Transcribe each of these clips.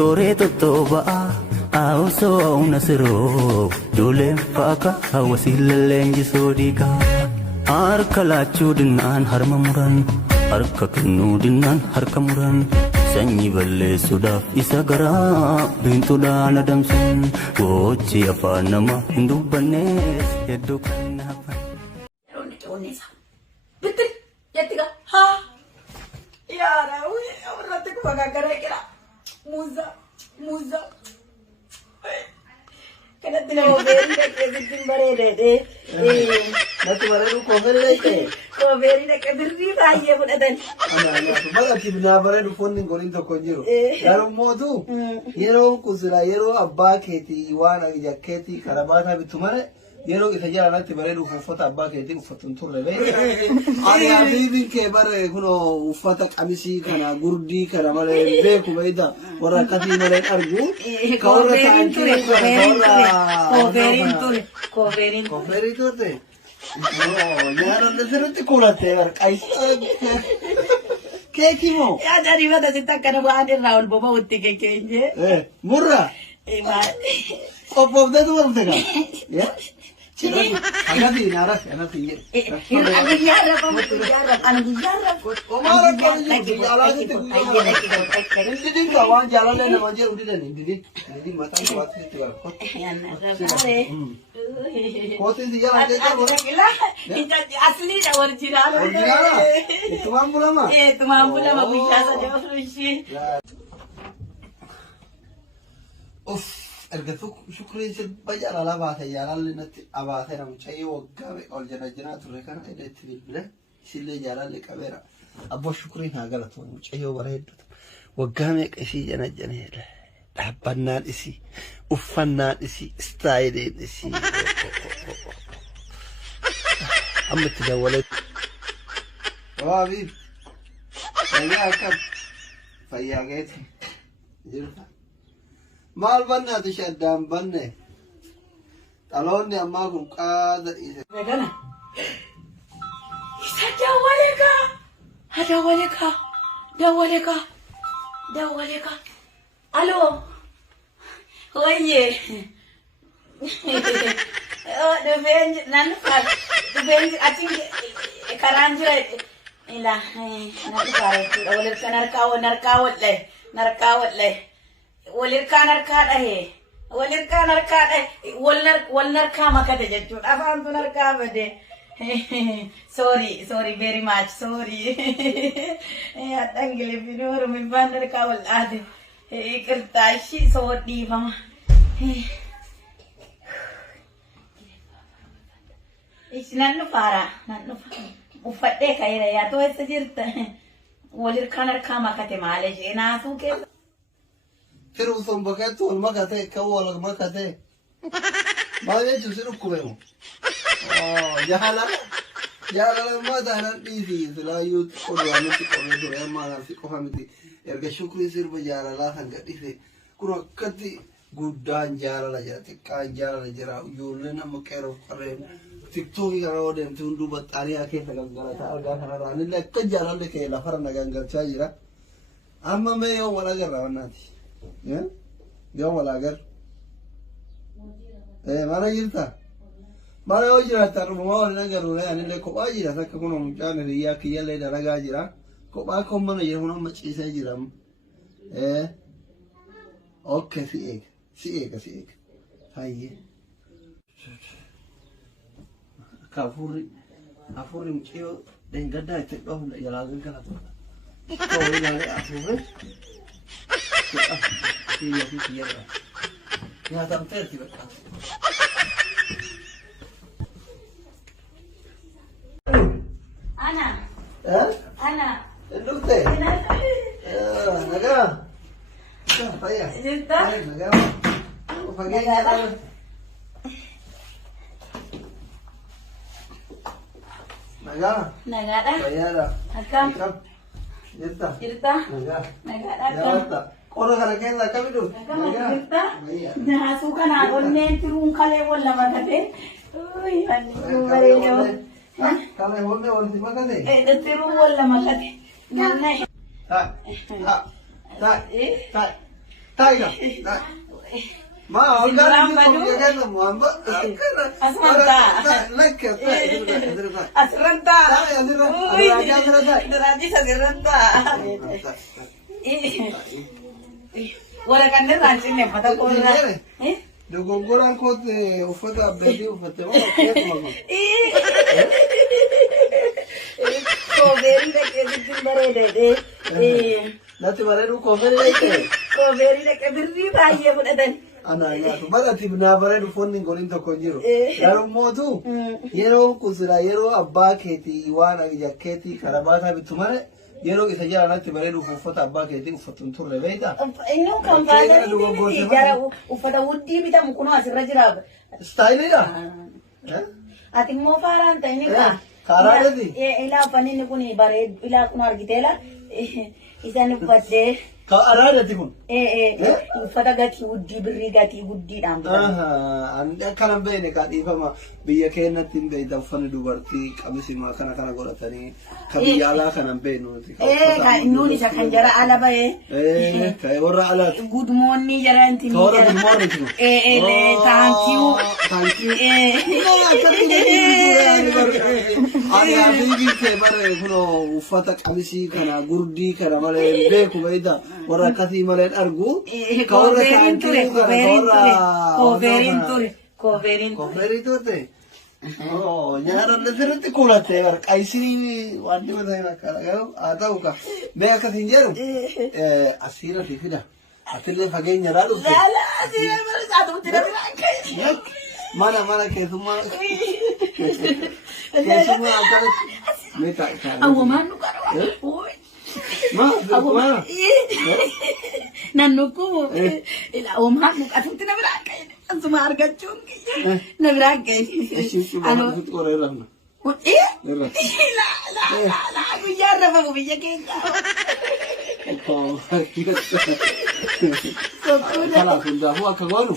Toreto toba Auso nasiro Dulem faka Hawasil lenji sodika Harka lachu dinan harma muran Harka kenu dinan harka muran Sanyi balle sudaf isa gara Bintu dan adam sun Woci apa nama hindu banes Yedukan apa Betul ya tiga ha ya rawi orang tu bagagara kira muza kena tino beri nak kesin bare de Nanti baru cover lagi. ko beri nak kediri bayi pun ada Ana baga kibna baru phone ni gorin to konjiro. Yaro modu. Yero kuzira yero abba keti wana jaketi karabata bitumare. Yero itajara nanti baru ufata abba keti ufatun turle le. Ari abibin ke bare kuno ufata kamisi kana gurdi kana male le kubaida wara kati male argu. Kaura tanki Coverin te. No, ya no te curate, ¿Qué kimo? ya dari mana kita kana ada Raul boba utti ke Murra. ma Of de tu vartega. Ya. Chira, agadi nara, anati. anu yara Omara kali ala te. Didi kawan jalan le namanje udi dani. Didi mata buat itu. Kotin dia lantai tu. asli dah original Itu mampu lama. itu mampu lama bisa saja solusi Ergatuk syukri sebanyak ala bahasa jalan linat abahasa nam cai wagga ol jana jana turrekan ada tibil sile jalan le kamera abbo syukri nagala tu cai wared wagga me kasi jana jana hele dabannan isi uffannan isi style isi amma tadawalat habib ya kan fayaget jirta Mal banna tu shaddam banne. Talon ni amma kun qada isa. Megana. Dawaleka. Alo. Oye. Oh, the bench nan fal. The bench ating karanjira ila nanti kare. Narkawat le. Walir kanar kada walnar kama kada jechun afam tu nar kama de sorry very much sorry atangile binur mi bandar kawal ade ikartashi sorry mama isnan fara ufadde kaira ya to sajirta walir kanar kama kate male na su ke Pero son baguettes o magate, kawala magate. Bagay jusiro kumemo. Oh, jahala mada easy. Sila youth or ramiti or the Emma si kohamiti. Erga shukri sir bajara la hanga dise. Kuro kati gudan jara la jara kan jara la jara yulena makero kare. TikTok yaro dem tundu bat area ke tagangara ta alga harara ni le kajara le ke la fara nagangar chajira. Amma me yo wala garra wanati. Ya, dia malagar. Mana jirta? Mana ojira tar rumah ni nagar ule ani le ko ajira tak kono mujana riya kiya le daraga jira. Ko ba ko mana jira hono machi sai jira. Okay si ek. Hai. Afuri mchiyo den gadda te do ya la gangala to. Ko ila le afuri. Iya. Ya tampil tiba. Ana. Endute. Naga. Apa ya? Jirta. Naga. Pagi naga. Nagada. Bayara. Akam. Jirta. Naga. Nagada. Kora kana kena kami tu. Jirta. Nah, suka na onne turun kale wala magate. Uy, ani marelo. Kami honne wala di magate. Turun wala magate. Nanay. Tak. Tayo. Ma, ang galing dito yung gagana mo. Asmanta. Like, Asranta. Uy, Daraji sa diranta. Wala ka na ransin niya, pata ko na. Dogonggoran ko ufata abdadi ufata mo. Kaya kumago. Koveri na kaya barede. Dati barede koveri like. Koveri na kaya birri baay'ee fudhatan. Ana nyaatu barati na barede foonni golin tokko jiru. Yeroo mootu yeroo kusira yeroo abbaa keetii waan jakkeetii karabaata bitu mare yeroo isa jala natti bareedu uffata abbaa keetii uffatun turre beektaa? Inni kan faayidaan jara uffata wuddii bitamu kunoo asirra jira. Staayiliidha? Ati immoo faaraan ta'e ni kaa. Kaaraadhati? Ilaa uffanni inni kun bareedu ilaa kun argiteela isaan uffattee. Kaaraadhati kun? Uffata gatii wuddii birrii gatii guddiidhaan Ani akkanan beekne kan dhiifama biyya keenyatti hin beekta uffanni dubartii qabisimaa kana godhatanii kan biyya alaa kanan beeknu nuti. Nuun isa kan jara ala bahee. Kan warra alaati. Gudmoonni jara inti. Toora gudmoonni jiru. Taankiyuu. Ani abiibii kee bare kunoo uffata qabisii kana gurdii kana malee beeku beekta. Warra akkasii malee argu. Koofeeriin ture. Koofeerii turte. Nyaara sirriitti kuulatte qaysii waan dibata hin akkana garuu haa ta'u ka mee akkasiin jedhu asiirra fi fida. Atillee fageenya irraa dhufte. Mana keessummaa akkanatti. Awwamaan nu qaba. Nannuku awwamaan nu qatutti na biraa ka'e. Asuma argachuun na biraa ka'e. Guyyaa rafamu biyya keenya. Kalaaf hundaafuu akka goonu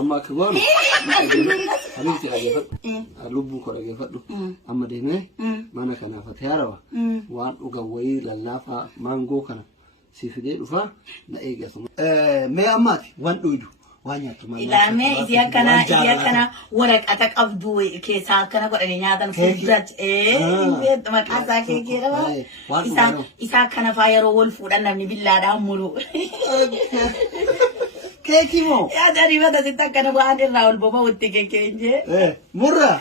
amma akka goonu abiiti dhageeffadhu lubbuu koo dhageeffadhu amma deemee mana kanaaf ati haarawa waan dhugan wayii lallaafaa maangoo kana si fidee dhufaa na eegasuma. Mee ammaati waan dhuydu waan nyaattu maal ilaalmee isii akkana waraqata qabdu keessaa akkana godhanii nyaatan fuuldratti maqaa isaa keekeedha isaa akkana faa yeroo wal fuudhan namni billaadhaan muru. Keekii moo? Yaada dibata sitti akkana waan irraa ol boba'utti keekeenjee. Murraa?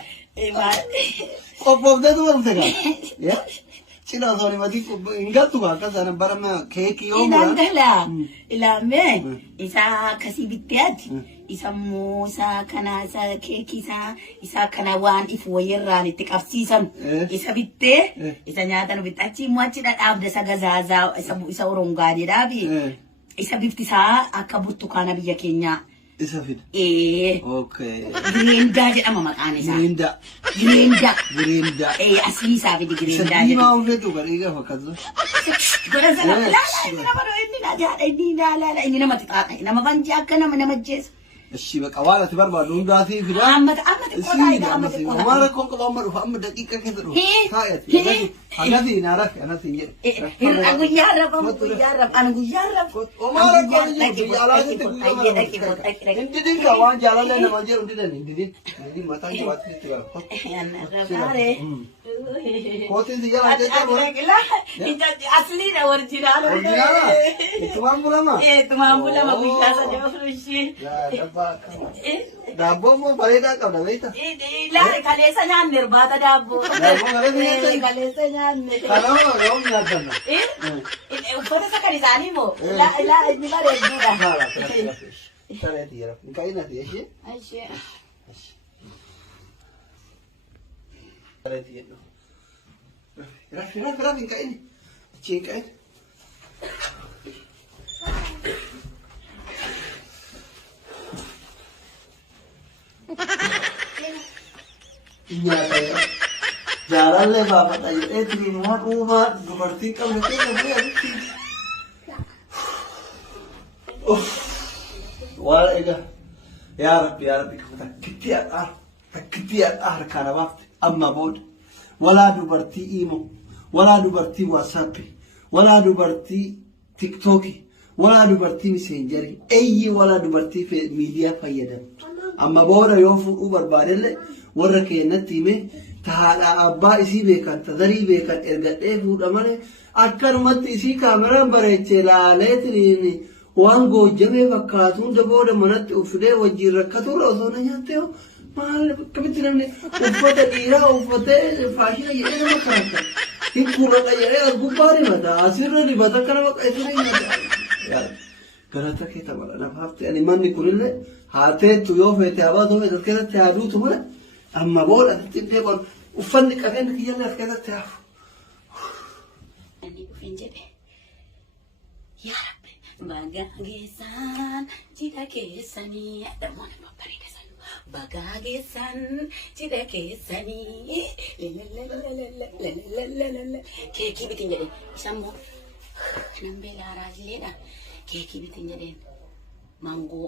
Qophoofteetu barumsa gaa? Cina osoo himati hin galtu gaa akka sana barama keekii yoo muran. Ilaalaa ilaalmee isaa akkasii bitteeti. Isa immoo isaa kana isa keekii isaa kana waan ifu wayirraan itti qabsiisan. Isa bittee isa nyaatan bitte achi immoo achi dhadhaabda isa gazaazaa isa orongaadheedhaafi. Isa bifti isaa akka burtukaana biyya keenyaa. Isa fida. Okay. Giriindaa jedhama maqaan isaa. Giriindaa. Asii isaa fidi giriindaa jedhama. Diimaa ulfeetu gadhii gafa akkasuma. Godha sana laala inni nama xixaaqa nama banjii akka nama jeessa. Eshi baqa waan ati barbaadu hundaatii fida. Amma xiqqoodhaa. Waan rakkoon qabu amma dhufa amma daqiiqa keessa dhufa. Kaayati. Anati naara anati jedhe. Guyyaa rafa ani guyyaa rafa. Omaa rakkoon guyyaa alaatitti guyyaa. Indidin ka waan jaalallee nama jedhu indidin mataan jabaatti itti gara. Kootiin si jala jecha boora. Asliidha warjinaala. Ittumaan bulama. Ittumaan bulama guyyaa sadii furushii. Daabboo moo bareedaa qabda beektaa? Ilaali kaleessa nyaanne irbaata daabboo. Kaleessa nyaanne. Kanaafuu yoo nyaatan. Uffata isa kan isaanii moo? Inni bareedduudha. Sareeti jira. Hin ka'inati ishee? Ishee. Sareeti jedhu. Rafi hin ka'ini. Achi hin ka'ini. Nyaata jaalallee baafadha jedhee diriirumaa dhuumaa dubartii qabne keessa waan egaa yaa rabbi takkitti hadhaa harkaa namaafte amma booda walaa dubartii iimo walaa dubartii waasaappi walaa dubartii tiktookii walaa dubartii miseenjarii eeyyi walaa dubartii miidiyaa fayyadamu amma booda yoo fuudhuu barbaadellee warra keenyatti himee tahaadha abbaa isii beekan tazarii beekan ergadhee fuudha malee akkanumatti isii kaameraan bareechee laaleetiin waan goojjamee fakkaatu hunda booda manatti uffidee wajjin rakkaturra osoo na nyaattee maal akkamitti namni uffata dhiiraa uffatee faashina jedhee nama karaata hikkuurra jedhee as gubbaa dibata asirra dibata akka nama qayyisanii nyaata galata kee taphala nafaaf ta'anii manni kunillee haateettu yoo feete habaatoo feete as keessatti haaduutu mala amma booda xixiqqee qol uffanni qabeenya kiyyallee as keessatti haafu. Ani dhufeen jedhe yaa rabbi bagaageessaan cidha keessanii addamoon babbareedasan bagaageessaan cidha keessanii keekii bitiin jedheen isammoo nan beelaa raasilleedha keekii bitiin jedheen mangoo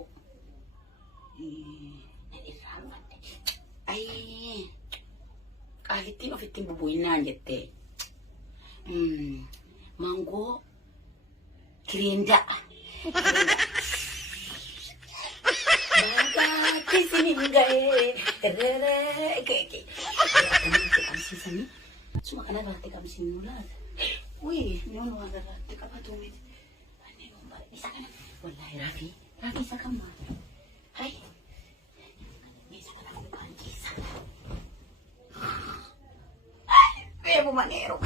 irraa dhufadhe ayee qaalittiin ofittiin bubbu'innaan jettee mangoo kirinda bagatti sinin ga'ee keekii qabsiisanii suma kana irratti qabsiisnu laata noon waan irratti qabatu miti anneen umbara isa kana wallaahi raafii isa kan maal hai isa kana bukaan keessa beebu maneeru